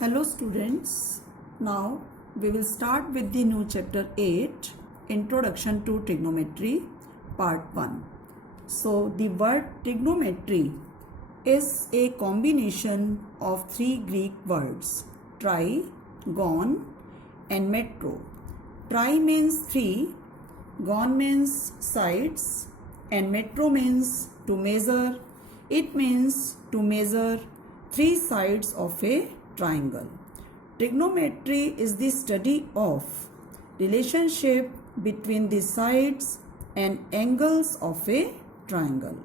Hello students, now we will start with the new chapter 8, Introduction to Trigonometry, part 1. So the word trigonometry is a combination of three Greek words, tri, gon and metro. Tri means three, gon means sides and metro means to measure. It means to measure three sides of a triangle. Trigonometry is the study of relationship between the sides and angles of a triangle.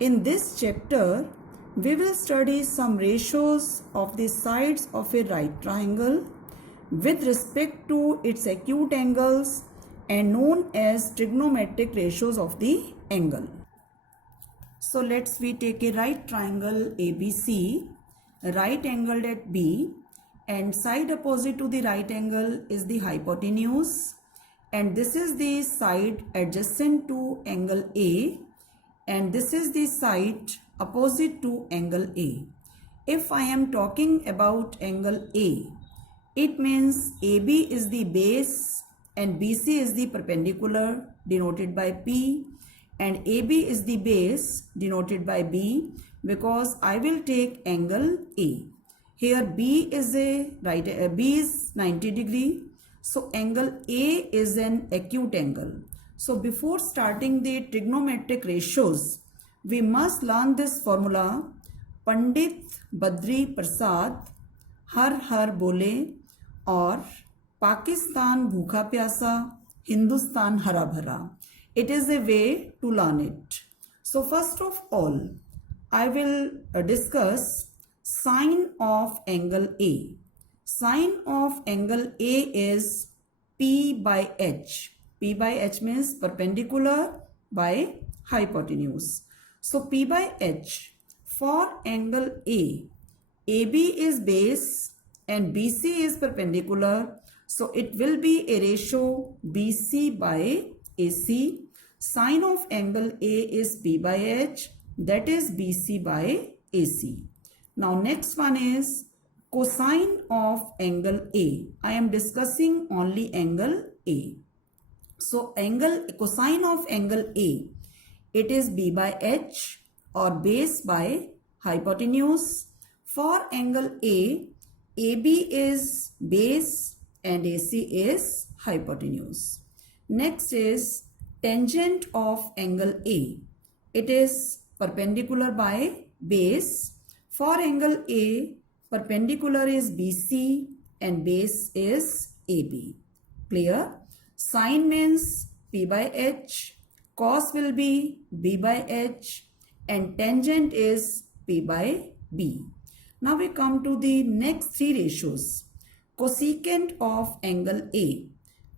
In this chapter, we will study some ratios of the sides of a right triangle with respect to its acute angles and known as trigonometric ratios of the angle. So let's we take a right triangle ABC, right angled at B, and side opposite to the right angle is the hypotenuse, and this is the side adjacent to angle A, and this is the side opposite to angle A. If I am talking about angle A, it means AB is the base and BC is the perpendicular denoted by P, and AB is the base denoted by B, because I will take angle A. Here B is B is 90 degree. So angle A is an acute angle. So before starting the trigonometric ratios, we must learn this formula. Pandit Badri Prasad हर हर बोले और पाकिस्तान भूखा प्यासा हिंदुस्तान हरा भरा. It is a way to learn it. So first of all, I will discuss sine of angle A. Sine of angle A is P by H. P by H means perpendicular by hypotenuse. So P by H for angle A, AB is base and BC is perpendicular. So it will be a ratio BC by AC. Sine of angle A is P by H, that is BC by AC. Now next one is cosine of angle A. I am discussing only angle A. So cosine of angle A, it is B by H or base by hypotenuse. For angle A, AB is base and AC is hypotenuse. Next is tangent of angle A. It is perpendicular by base. For angle A, perpendicular is BC and base is AB. Clear? Sine means P by H, cos will be B by H, and tangent is P by B. Now we come to the next three ratios. Cosecant of angle A.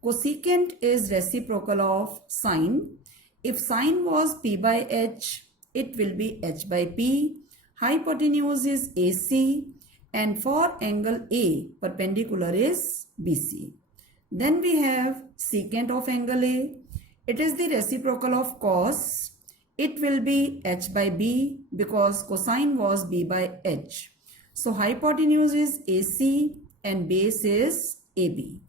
Cosecant is reciprocal of sine. If sine was P by H, it will be H by P. Hypotenuse is AC, and for angle A, perpendicular is BC. Then we have secant of angle A. It is the reciprocal of cos. It will be H by B because cosine was B by H. So hypotenuse is AC and base is AB.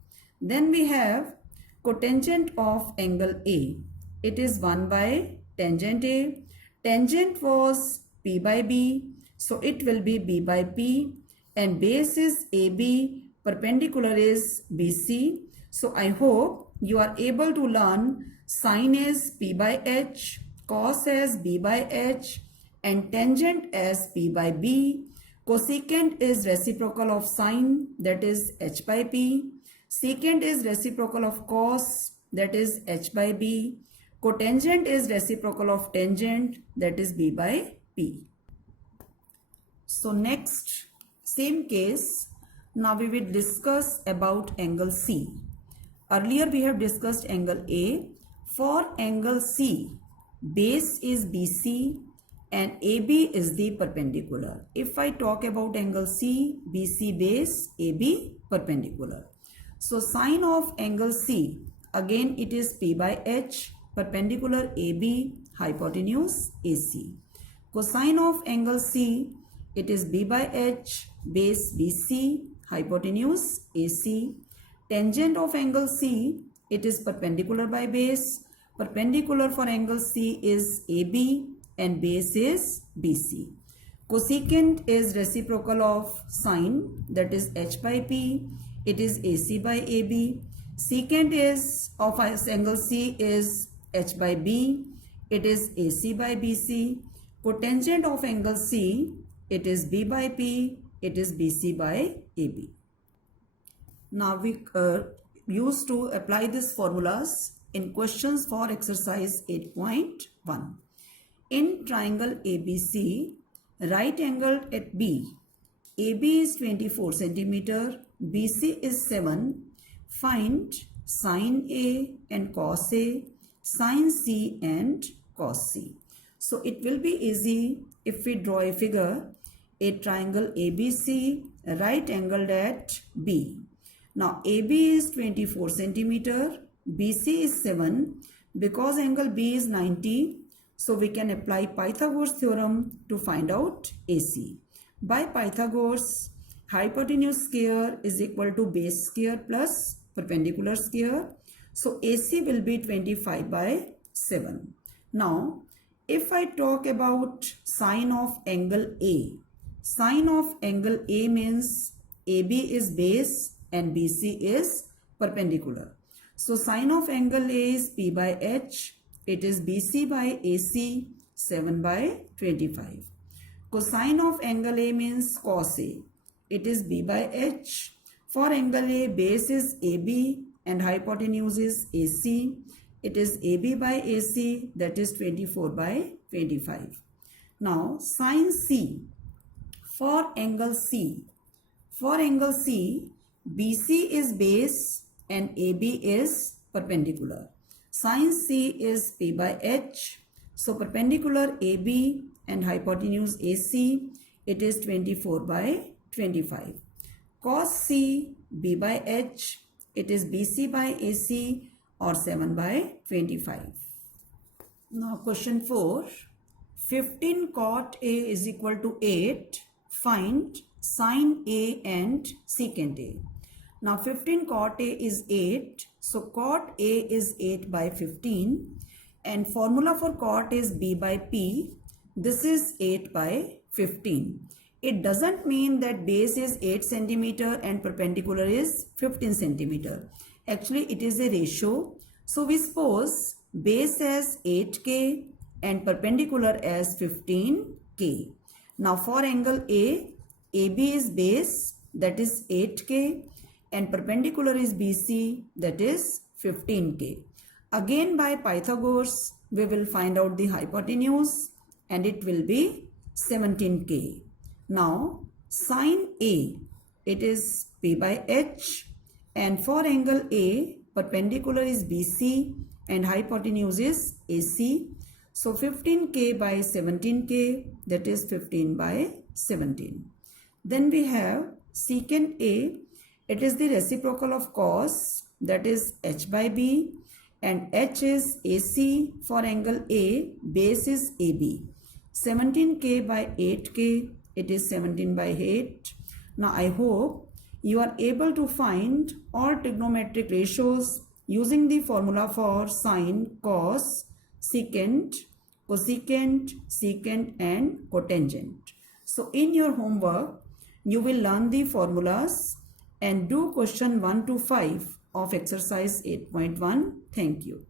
Then we have cotangent of angle A. It is 1 by tangent A. Tangent was P by B, so it will be B by P, and base is AB, perpendicular is BC. So I hope you are able to learn sine is P by H, cos as B by H, and tangent as P by B. Cosecant is reciprocal of sine, that is H by P. Secant is reciprocal of cos, that is H by B. Cotangent is reciprocal of tangent, that is B by P. So next, same case, now we will discuss about angle C. Earlier we have discussed angle A. For angle C, base is BC and AB is the perpendicular. If I talk about angle C, BC base, AB perpendicular. So sine of angle C, again it is P by H, perpendicular AB, hypotenuse AC. Cosine of angle C, it is B by H, base BC, hypotenuse AC. Tangent of angle C, it is perpendicular by base. Perpendicular for angle C is AB and base is BC. Cosecant is reciprocal of sine, that is H by P. It is AC by AB. Secant is of angle C is H by B. It is AC by BC. Cotangent of angle C, it is B by P. It is BC by AB. Now we used to apply these formulas in questions for exercise 8.1. In triangle ABC, right angled at B, AB is 24 centimeter, BC is 7. Find sine A and cos A, sine C and cos C. So it will be easy if we draw a figure, a triangle ABC right angled at B. Now AB is 24 centimeter, BC is 7. Because angle B is 90, so we can apply Pythagoras theorem to find out AC. By Pythagoras, hypotenuse square is equal to base square plus perpendicular square. So AC will be 25 by 7. Now, if I talk about sine of angle A, sine of angle A means AB is base and BC is perpendicular. So sine of angle A is P by H. It is BC by AC, 7 by 25. Cosine of angle A means cos A. It is B by H. For angle A, base is AB and hypotenuse is AC. It is AB by AC, that is 24 by 25. Now, sine C. For angle C, BC is base and AB is perpendicular. Sine C is P by H. So, perpendicular AB and hypotenuse AC, it is 24 by 25. Cos C, B by H, it is BC by AC or 7 by 25. Now question 4. 15 cot A is equal to 8. Find sine A and secant A. Now 15 cot A is 8. So cot A is 8 by 15. And formula for cot is B by P. This is 8 by 15. It doesn't mean that base is 8 centimeter and perpendicular is 15 centimeter. Actually, it is a ratio. So we suppose base as 8K and perpendicular as 15K. Now for angle A, AB is base, that is 8K, and perpendicular is BC, that is 15K. Again by Pythagoras, we will find out the hypotenuse and it will be 17K. Now sine A, it is P by H, and for angle A, perpendicular is BC and hypotenuse is AC. So 15K by 17K, that is 15 by 17. Then we have secant A, it is the reciprocal of cos, that is H by B, and H is AC. For angle A, base is AB. 17K by 8K, it is 17 by 8. Now I hope you are able to find all trigonometric ratios using the formula for sine, cos, secant, cosecant, secant and cotangent. So in your homework, you will learn the formulas and do question 1 to 5 of exercise 8.1. Thank you.